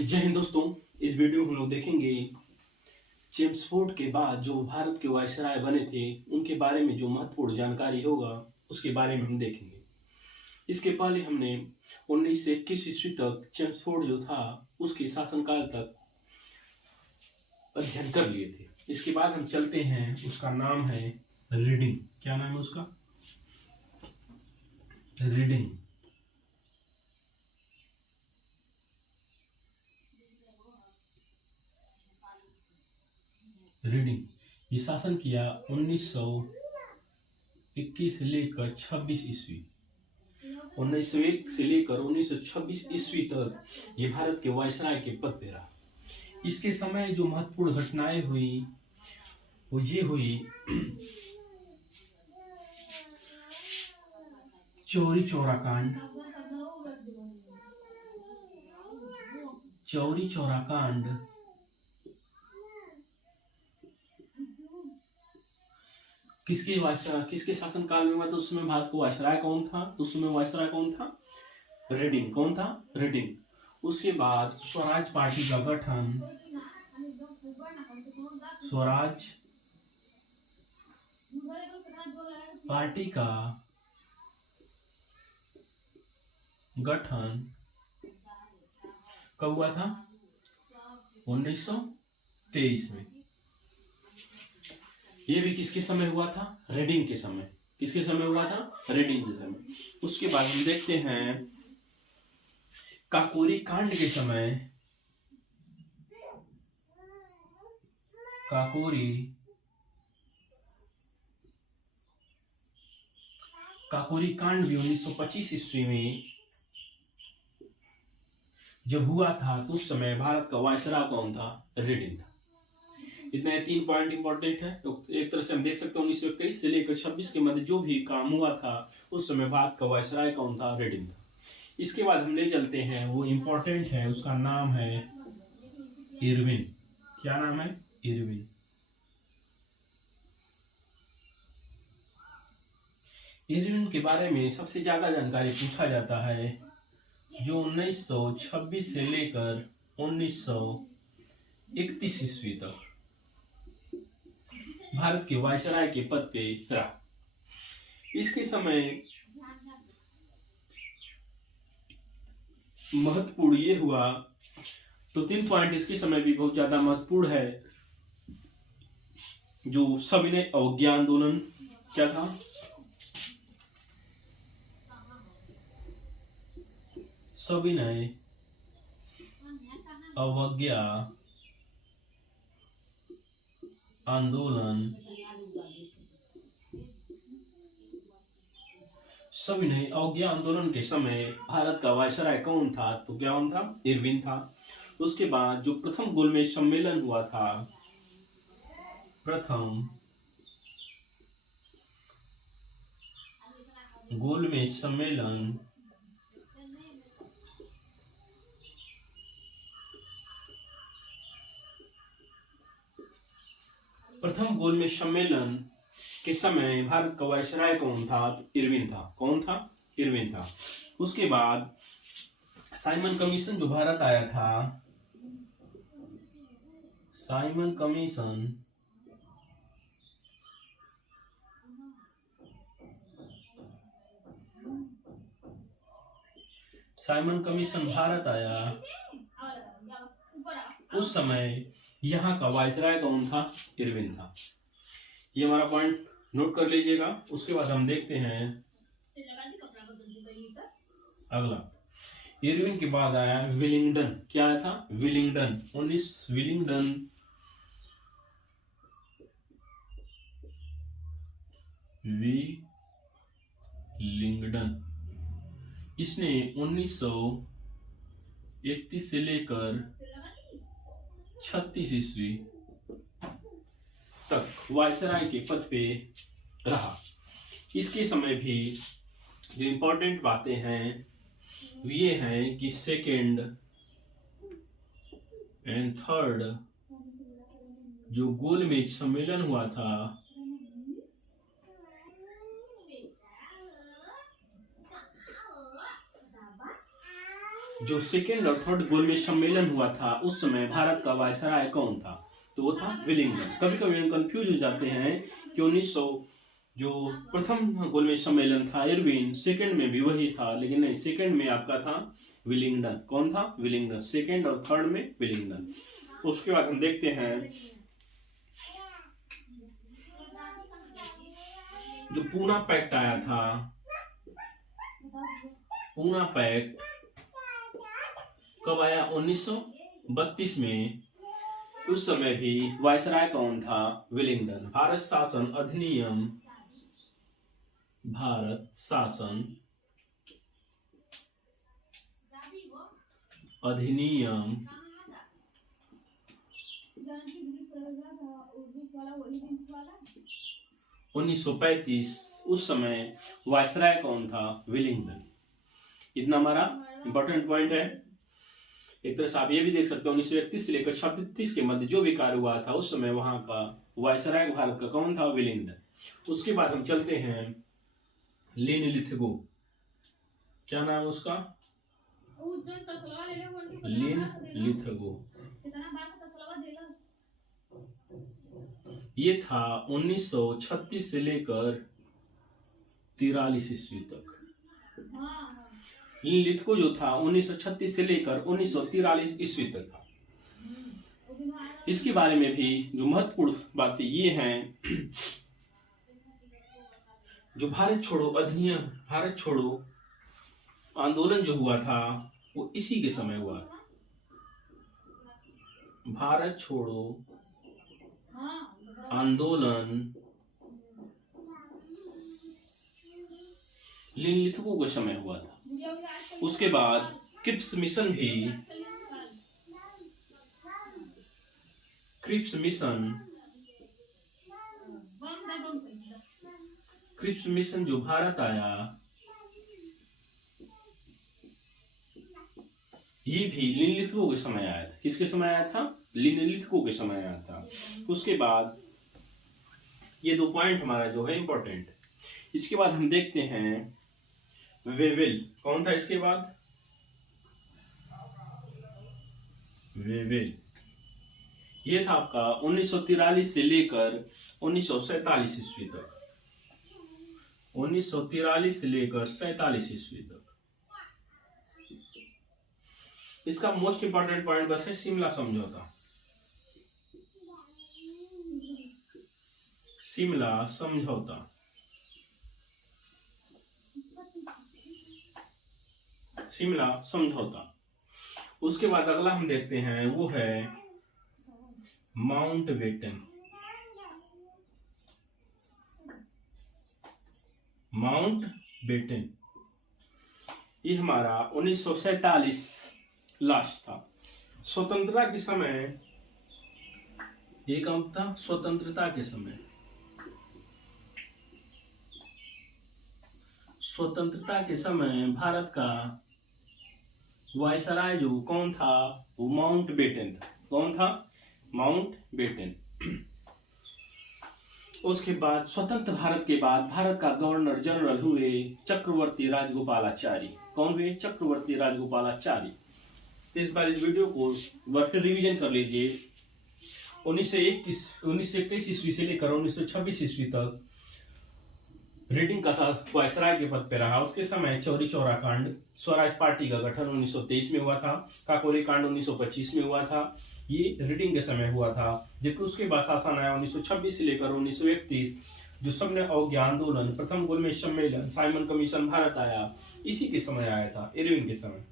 जय हिंद दोस्तों। इस वीडियो में हम लोग देखेंगे चेम्सफोर्ड के बाद जो भारत के वायसराय बने थे उनके बारे में जो महत्वपूर्ण जानकारी होगा उसके बारे में हम देखेंगे। इसके पहले हमने 1921 ईस्वी तक चेम्सफोर्ड जो था उसके शासनकाल तक अध्ययन कर लिए थे। इसके बाद हम चलते हैं, उसका नाम है रीडिंग। क्या नाम है उसका? रीडिंग। रीडिंग ये शासन किया 1921 से लेकर 26 ईस्वी। 1901 से लेकर 1926 ईस्वी तक ये भारत के वायसराय के पद पे रहा। इसके समय जो महत्वपूर्ण घटनाएं हुई वो ये हुई, चौरी चौरा कांड। चौरी चौरा कांड किसके शासन काल में हुआ? तो उसमें भारत को वायसराय कौन था? तो उसमें वायसराय कौन था? रीडिंग। कौन था? रीडिंग। उसके बाद स्वराज पार्टी का गठन। स्वराज पार्टी का गठन कब हुआ था? 1923 में। ये भी किसके समय हुआ था? रीडिंग के समय। किसके समय हुआ था? रीडिंग के समय। उसके बाद हम देखते हैं काकोरी कांड के समय। काकोरी कांड भी 1925 ईस्वी में जब हुआ था तो उस समय भारत का वायसराय कौन था? रीडिंग था। इतने 3 पॉइंट इंपॉर्टेंट है। तो एक तरह से हम देख सकते हैं 1921 से लेकर 26 के मध्य जो भी काम हुआ था उस समय भारत का वायसराय कौन था? रीडिंग था। इसके बाद हम ले चलते हैं, वो इंपॉर्टेंट है, उसका नाम है इरविन। क्या नाम है? इरविन। इरविन के बारे में सबसे ज्यादा जानकारी पूछा जाता है जो 1926 से लेकर 1931 ईस्वी तक भारत के वायसराय के पद पे रहा। इसके समय महत्वपूर्ण ये हुआ, तो 3 पॉइंट इसके समय भी बहुत ज्यादा महत्वपूर्ण है। जो सविनय अवज्ञा आंदोलन। क्या था? सविनय अवज्ञा आंदोलन। सविनय अवज्ञा आंदोलन के समय भारत का वायसराय कौन था? तो क्या कौन था? इरविन था। उसके बाद जो प्रथम गोलमेज सम्मेलन हुआ था, प्रथम गोलमेज सम्मेलन के समय भारत का वायसराय कौन था? तो इरविन था। कौन था? इरविन था। उसके बाद साइमन कमीशन जो भारत आया था, साइमन कमीशन भारत आया, उस समय यहाँ का वायसराय कौन था? इरविन था। ये हमारा पॉइंट नोट कर लीजिएगा। उसके बाद हम देखते हैं अगला। इरविन के बाद आया विलिंगडन। क्या आया था? विलिंगडन। विलिंगडन इसने 1931 से लेकर 36 ईस्वी तक वायसराय के पद पे रहा। इसके समय भी जो इंपॉर्टेंट बातें हैं ये हैं कि सेकेंड एंड थर्ड जो गोलमेज सम्मेलन हुआ था जो सेकेंड और थर्ड गोलमेज सम्मेलन हुआ था उस समय भारत का वायसराय कौन था? तो वो था विलिंगडन। कभी कभी हम कंफ्यूज हो जाते हैं कि 1900 जो प्रथम गोलमेज सम्मेलन था इरविन, सेकंड में भी वही था, लेकिन नहीं, सेकंड में आपका था विलिंगडन। कौन था? विलिंगडन। सेकंड और थर्ड में विलिंगडन। तो उसके बाद हम देखते हैं जो पूना पैक्ट आया था, पूना पैक्ट कब आया? 1932 में। उस समय भी वायसराय कौन था? विलिंगडन। भारत शासन अधिनियम, भारत शासन अधिनियम 1935, उस समय वायसराय कौन था? विलिंगडन। इतना हमारा इंपॉर्टेंट पॉइंट है। एक तरह से आप ये भी देख सकते हो 1931 से लेकर 1936 के मध्य जो भी कार्य हुआ था उस समय वहां का वायसराय भारत का कौन था? विलिंगडन। उसके बाद हम चलते हैं लेन लिथगो। क्या नाम है उसका? लेन लिथगो। ये था 1936 से लेकर 43 ईस्वी तक। लेन लिथगो जो था 1936 से लेकर 1943 ईस्वी तक था। इसके बारे में भी जो महत्वपूर्ण बातें ये हैं, जो भारत छोड़ो अधिनियम, भारत छोड़ो आंदोलन जो हुआ था वो इसी के समय हुआ था। भारत छोड़ो आंदोलन लेन लिथगो के समय हुआ था। उसके बाद क्रिप्स मिशन भी, क्रिप्स मिशन जो भारत आया ये भी लेन लिथगो के समय आया था। किसके समय आया था? लेन लिथगो के समय आया था। उसके बाद ये दो पॉइंट हमारा जो है इंपॉर्टेंट। इसके बाद हम देखते हैं वेवेल। कौन था इसके बाद? वेवेल। ये था आपका 1943 से लेकर 1947 ईस्वी तक। 1943 से लेकर 47 ईस्वी तक। इसका मोस्ट इंपॉर्टेंट पॉइंट बस है शिमला समझौता। शिमला समझौता। शिमला समझौता। उसके बाद अगला हम देखते हैं वो है माउंटबेटन। माउंटबेटन ये हमारा 1947 लास्ट था। स्वतंत्रता के समय ये कब था? स्वतंत्रता के समय। स्वतंत्रता के समय भारत का वायसराय जो कौन था? वो माउंटबेटन था। कौन था? माउंटबेटन। उसके बाद स्वतंत्र भारत के बाद भारत का गवर्नर जनरल हुए चक्रवर्ती राजगोपालाचारी। कौन हुए? चक्रवर्ती राजगोपालाचारी। इस बार इस वीडियो को फिर रिवीजन कर लीजिए। 1921 ईस्वी से लेकर 1926 ईस्वी तक रीडिंग का वायसराय के पद पे रहा। उसके समय चौरी चौरा कांड, स्वराज पार्टी का गठन 1923 में हुआ था। काकोरी कांड 1925 में हुआ था। ये रीडिंग के समय हुआ था। जबकि उसके बाद शासन आया 1926 से लेकर 1931, जो सबने अवज्ञा आंदोलन, प्रथम गोलमेज सम्मेलन, साइमन कमीशन भारत आया, इसी के समय आया था, इरविन के समय।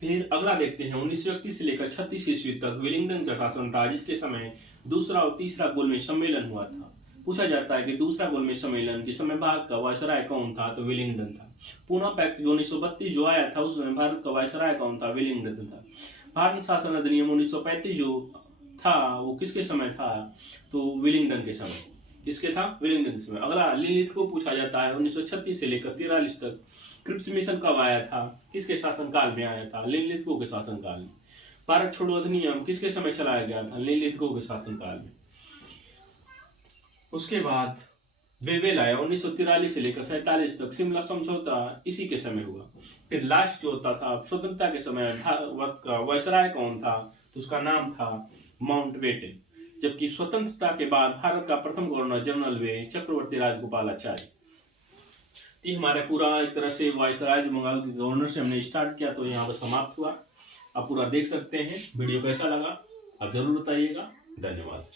फिर अगला देखते हैं 1931 से लेकर 36 ईस्वी तक विलिंगडन का शासन था, जिसके समय दूसरा और तीसरा गोलमेज सम्मेलन हुआ था। पूछा जाता है कि दूसरा गोलमेज सम्मेलन के समय भारत का वायसराय कौन था? तो विलिंगडन था। पूना पैक्ट जो 1932 जो आया था उसमें भारत का वायसराय कौन था? विलिंगडन था। भारत शासन अधिनियम 1935 जो था वो किसके समय था? तो विलिंगडन के समय। किसके था? विलिंगडन के समय। अगला लिलित को पूछा जाता है 1936 से लेकर 43 तक क्रिप्स मिशन कब आया था? किसके शासनकाल में आया था? लिलिथगो के शासनकाल में। भारत छोड़ो अधिनियम किसके समय चलाया गया था? लिलिथगो के शासनकाल में। उसके बाद वेवे लाया 1943 से लेकर 47 तक। शिमला समझौता इसी के समय हुआ। फिर लास्ट जो होता था स्वतंत्रता के समय भारत का वायसराय कौन था, तो उसका नाम था माउंटबेटन। जबकि स्वतंत्रता के बाद भारत का प्रथम गवर्नर जनरल वे चक्रवर्ती राजगोपालाचारी। तो हमारा पूरा एक तरह से वायसराय जो बंगाल के गवर्नर से हमने स्टार्ट किया तो यहाँ पर समाप्त हुआ। आप पूरा देख सकते हैं। वीडियो कैसा लगा आप जरूर बताइएगा। धन्यवाद।